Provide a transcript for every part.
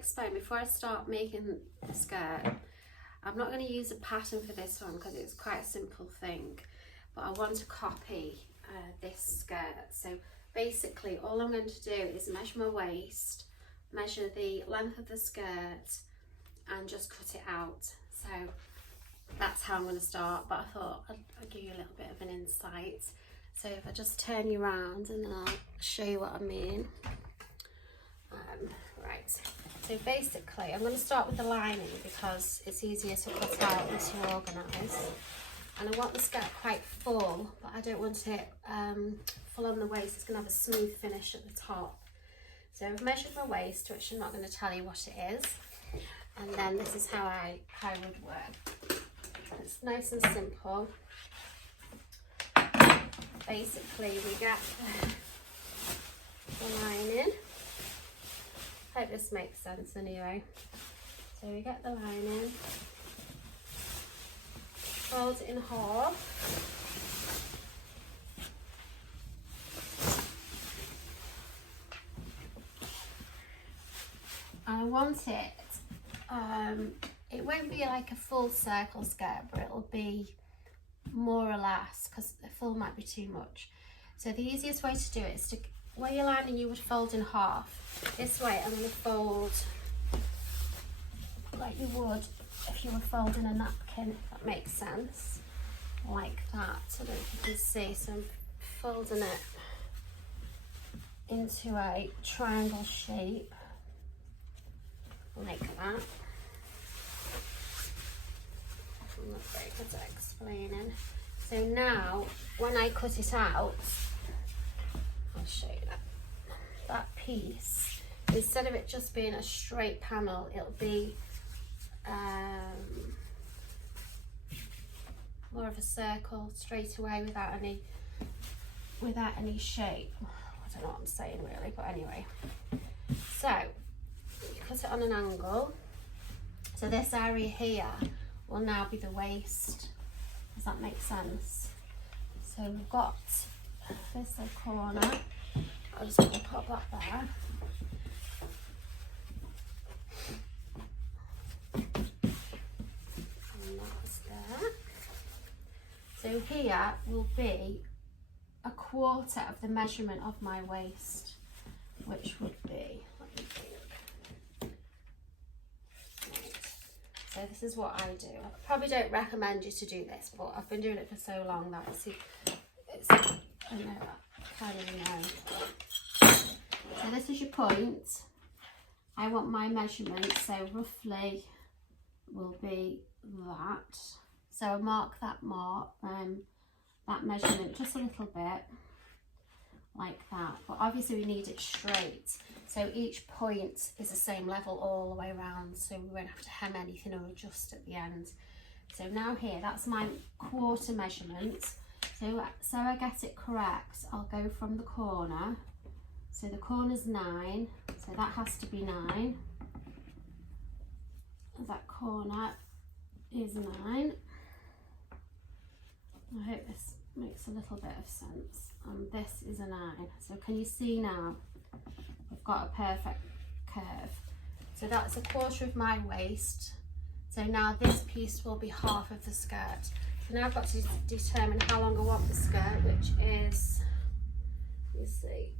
explain before I start making the skirt. I'm not going to use a pattern for this one because it's quite a simple thing, but I want to copy this skirt. So basically all I'm going to do is measure my waist, measure the length of the skirt, and just cut it out. So that's how I'm going to start, but I thought I'd give you a little bit of an insight. So if I just turn you around and then I'll show you what I mean. Right, so basically I'm going to start with the lining because it's easier to cut out and to organise. And I want the skirt quite full, but I don't want it full on the waist. It's going to have a smooth finish at the top. So I've measured my waist, which I'm not going to tell you what it is. And then this is how I would work. It's nice and simple. Basically we get the lining. Hope this makes sense anyway. So we get the lining, fold it in half, I want it won't be like a full circle skirt, but it'll be more or less, because the full might be too much. So the easiest way to do it is to, where you're lining you would fold in half. This way I'm going to fold like you would if you were folding a napkin, if that makes sense, like that. I don't know if you can see, so I'm folding it into a triangle shape like that. I'm not very good at explaining. So now when I cut it out, I'll show you that piece, instead of it just being a straight panel, it'll be more of a circle straight away without any shape. I don't know what I'm saying really, but anyway. So you cut it on an angle. So this area here will now be the waist. Does that make sense? So we've got this corner. I'm just going to put that there. And that's there. So here will be a quarter of the measurement of my waist, which would be, let me think. Right. So this is what I do. I probably don't recommend you to do this, but I've been doing it for so long that I know that kind of know. So this is your point. I want my measurement, so roughly will be that. So I mark that measurement just a little bit like that, but obviously we need it straight, so each point is the same level all the way around, so we won't have to hem anything or adjust at the end. So now here, that's my quarter measurement. So I get it correct, I'll go from the corner. So the corner's 9, so that has to be 9. That corner is 9. I hope this makes a little bit of sense. And this is a 9. So can you see now? We've got a perfect curve. So that's a quarter of my waist. So now this piece will be half of the skirt. So now I've got to determine how long I want the skirt, which is, let me see,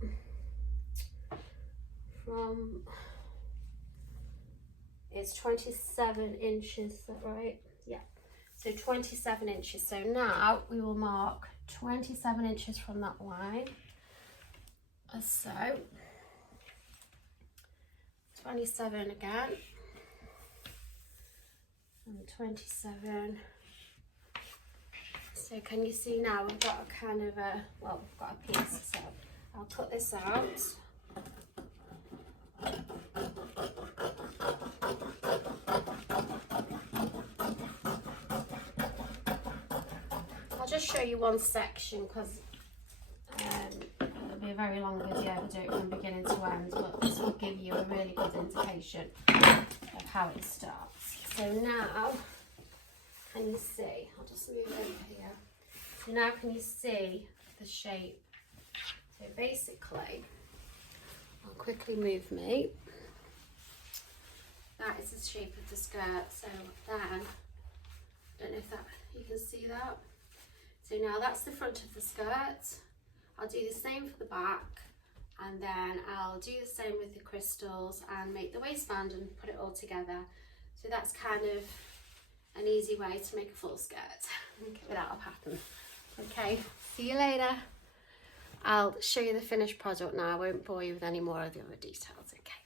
it's 27 inches, is that right? Yeah. So 27 inches. So now we will mark 27 inches from that line. As so. 27 again. And 27. So can you see now we've got a kind of a, well, we've got a piece. So I'll cut this out. I'll just show you one section because it'll be a very long video. I'll do it from beginning to end, but this will give you a really good indication of how it starts. So now, can you see? I'll just move over here. So now can you see the shape? So basically, I'll quickly move me. that is the shape of the skirt. So then, I don't know if that you can see that. So now that's the front of the skirt. I'll do the same for the back, and then I'll do the same with the crystals and make the waistband and put it all together. So that's kind of an easy way to make a full skirt without a pattern. Okay, see you later. I'll show you the finished product now. I won't bore you with any more of the other details, okay?